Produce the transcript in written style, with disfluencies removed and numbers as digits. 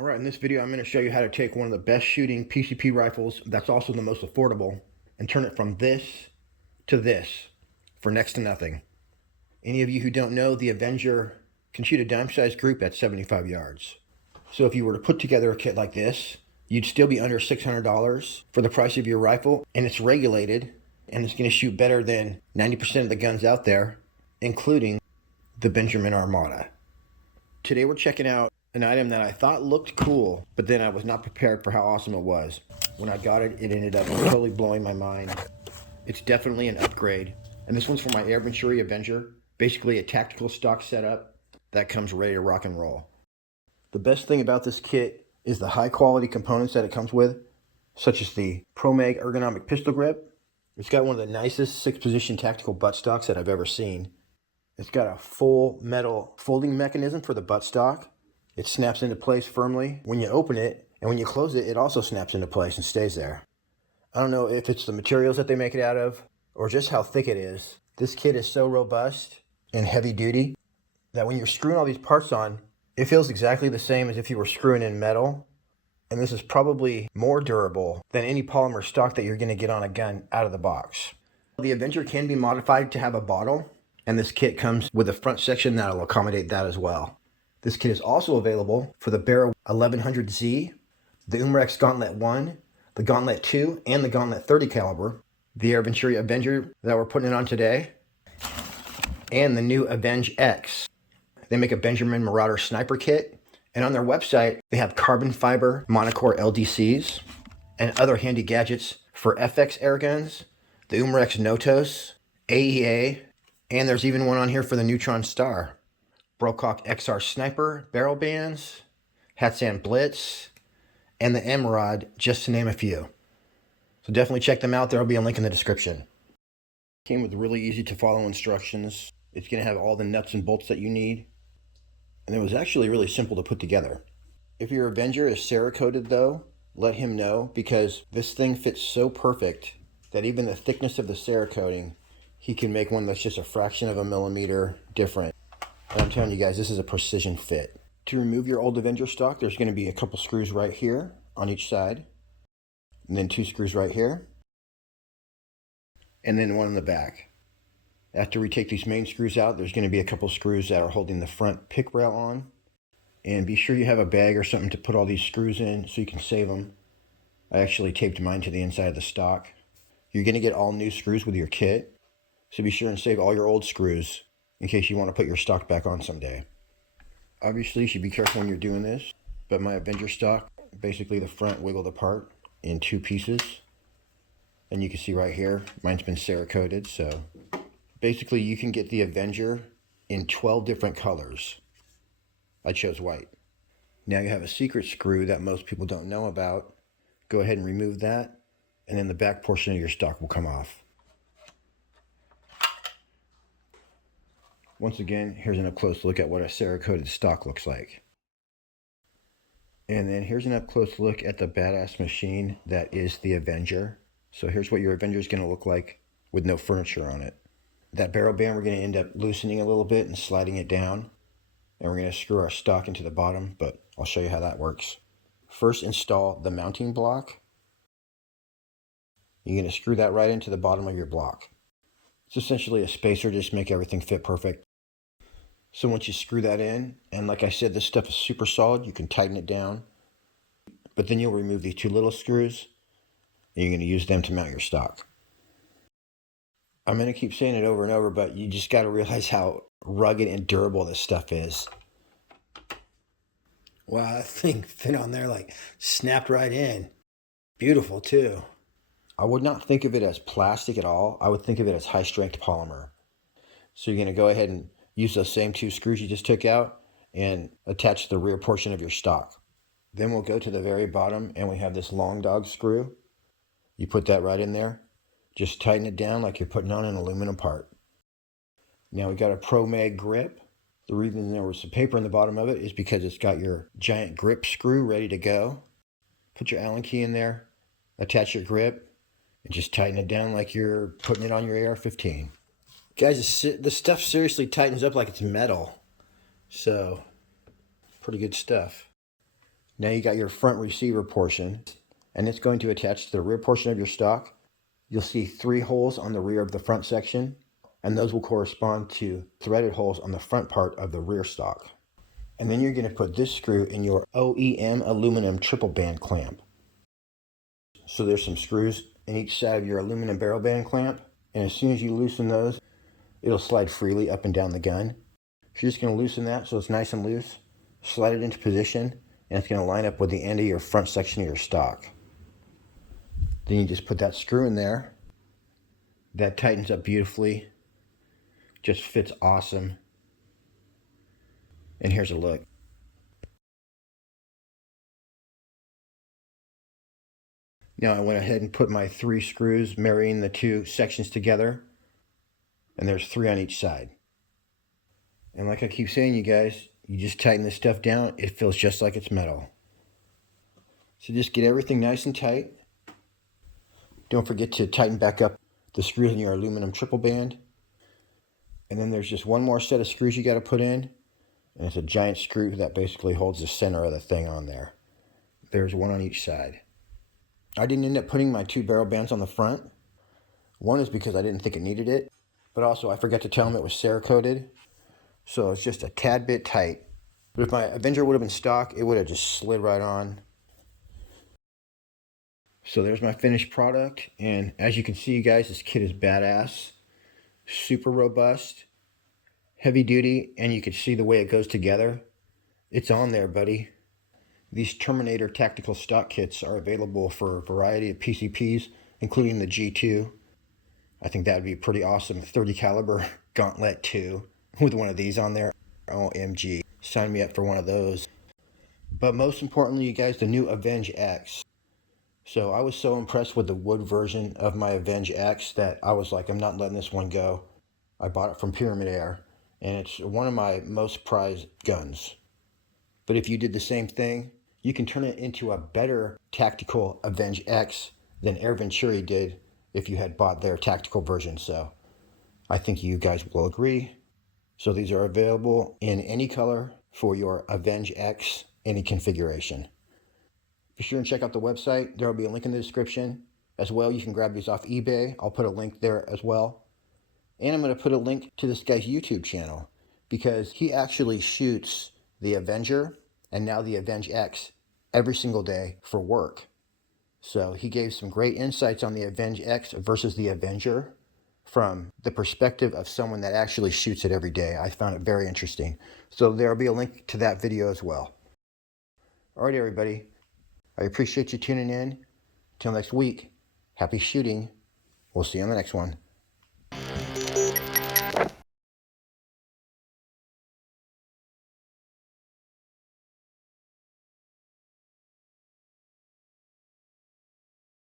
Alright, in this video I'm going to show you how to take one of the best shooting PCP rifles that's also the most affordable and turn it from this to this for next to nothing. Any of you who don't know, the Avenger can shoot a dime-sized group at 75 yards. So if you were to put together a kit like this, you'd still be under $600 for the price of your rifle, and it's regulated, and it's going to shoot better than 90% of the guns out there, including the Benjamin Marauder. Today we're checking out an item that I thought looked cool, but then I was not prepared for how awesome it was. When I got it, it ended up totally blowing my mind. It's definitely an upgrade, and this one's for my Avenge-X Avenger, basically a tactical stock setup that comes ready to rock and roll. The best thing about this kit is the high quality components that it comes with, such as the ProMag ergonomic pistol grip. It's got one of the nicest 6-position tactical buttstocks that I've ever seen. It's got a full metal folding mechanism for the buttstock. It snaps into place firmly when you open it, and when you close it, it also snaps into place and stays there. I don't know if it's the materials that they make it out of, or just how thick it is. This kit is so robust and heavy duty that when you're screwing all these parts on, it feels exactly the same as if you were screwing in metal. And this is probably more durable than any polymer stock that you're going to get on a gun out of the box. The Avenger can be modified to have a bottle, and this kit comes with a front section that'll accommodate that as well. This kit is also available for the Barra 1100Z, the Avenge-X Gauntlet 1, the Gauntlet 2, and the Gauntlet 30 caliber, the Avenge Avenger that we're putting it on today, and the new Avenge-X. They make a Benjamin Marauder sniper kit, and on their website, they have carbon fiber monocore LDCs and other handy gadgets for FX airguns, the Avenge-X Notos, AEA, and there's even one on here for the Neutron Star. Brocock XR Sniper, barrel bands, Hatsan Blitz, and the Emerald, just to name a few. So definitely check them out. There will be a link in the description. Came with really easy to follow instructions. It's going to have all the nuts and bolts that you need. And it was actually really simple to put together. If your Avenger is Cerakoted though, let him know, because this thing fits so perfect that even the thickness of the Cerakoting, he can make one that's just a fraction of a millimeter different. And I'm telling you guys, this is a precision fit. To remove your old Avenger stock, there's going to be a couple screws right here on each side, and then 2 screws right here, and then one in the back. After we take these main screws out, there's going to be a couple screws that are holding the front pick rail on. And be sure you have a bag or something to put all these screws in so you can save them. I actually taped mine to the inside of the stock. You're going to get all new screws with your kit, so be sure and save all your old screws in case you want to put your stock back on someday. Obviously, you should be careful when you're doing this, but my Avenger stock, basically the front wiggled apart in 2 pieces. And you can see right here, mine's been Cerakoted, so basically you can get the Avenger in 12 different colors. I chose white. Now you have a secret screw that most people don't know about. Go ahead and remove that, and then the back portion of your stock will come off. Once again, here's an up-close look at what a Cerakoted stock looks like. And then here's an up-close look at the badass machine that is the Avenger. So here's what your Avenger is going to look like with no furniture on it. That barrel band, we're going to end up loosening a little bit and sliding it down. And we're going to screw our stock into the bottom, but I'll show you how that works. First, install the mounting block. You're going to screw that right into the bottom of your block. It's essentially a spacer, just make everything fit perfect. So once you screw that in, and like I said, this stuff is super solid, you can tighten it down. But then you'll remove these 2 little screws, and you're going to use them to mount your stock. I'm going to keep saying it over and over, but you just got to realize how rugged and durable this stuff is. Wow, that thing fit on there like snapped right in. Beautiful too. I would not think of it as plastic at all. I would think of it as high strength polymer. So you're going to go ahead and use those same 2 screws you just took out and attach the rear portion of your stock. Then we'll go to the very bottom, and we have this long dog screw. You put that right in there. Just tighten it down like you're putting on an aluminum part. Now we got a ProMag grip. The reason there was some paper in the bottom of it is because it's got your giant grip screw ready to go. Put your Allen key in there, attach your grip, and just tighten it down like you're putting it on your AR-15. Guys, this stuff seriously tightens up like it's metal. So, pretty good stuff. Now you got your front receiver portion, and it's going to attach to the rear portion of your stock. You'll see 3 holes on the rear of the front section, and those will correspond to threaded holes on the front part of the rear stock. And then you're going to put this screw in your OEM aluminum triple band clamp. So there's some screws in each side of your aluminum barrel band clamp, and as soon as you loosen those, it'll slide freely up and down the gun. So you're just going to loosen that so it's nice and loose, slide it into position, and it's going to line up with the end of your front section of your stock. Then you just put that screw in there. That tightens up beautifully. Just fits awesome. And here's a look. Now I went ahead and put my 3 screws marrying the 2 sections together. And there's 3 on each side. And like I keep saying, you guys, you just tighten this stuff down, it feels just like it's metal. So just get everything nice and tight. Don't forget to tighten back up the screws in your aluminum triple band. And then there's just one more set of screws you got to put in. And it's a giant screw that basically holds the center of the thing on there. There's 1 on each side. I didn't end up putting my 2 barrel bands on the front. One is because I didn't think it needed it, but also I forgot to tell them it was Cerakoted. So it's just a tad bit tight. But if my Avenger would have been stock, it would have just slid right on. So there's my finished product. And as you can see, you guys, this kit is badass. Super robust. Heavy duty. And you can see the way it goes together. It's on there, buddy. These Terminator tactical stock kits are available for a variety of PCPs, including the G2. I think that would be a pretty awesome 30 caliber Gauntlet 2 with one of these on there. OMG, sign me up for one of those. But most importantly, you guys, the new Avenge-X. So I was so impressed with the wood version of my Avenge-X that I was like, I'm not letting this one go. I bought it from Pyramid Air, and it's one of my most prized guns. But if you did the same thing, you can turn it into a better tactical Avenge-X than Air Venturi did if you had bought their tactical version. So I think you guys will agree. So these are available in any color for your Avenge-X, any configuration. Be sure and check out the website. There will be a link in the description. As well, you can grab these off eBay. I'll put a link there as well. And I'm going to put a link to this guy's YouTube channel because he actually shoots the Avenger and now the Avenge-X every single day for work. So he gave some great insights on the Avenge-X versus the Avenger from the perspective of someone that actually shoots it every day. I found it very interesting. So there'll be a link to that video as well. All right, everybody. I appreciate you tuning in. Till next week, happy shooting. We'll see you on the next one.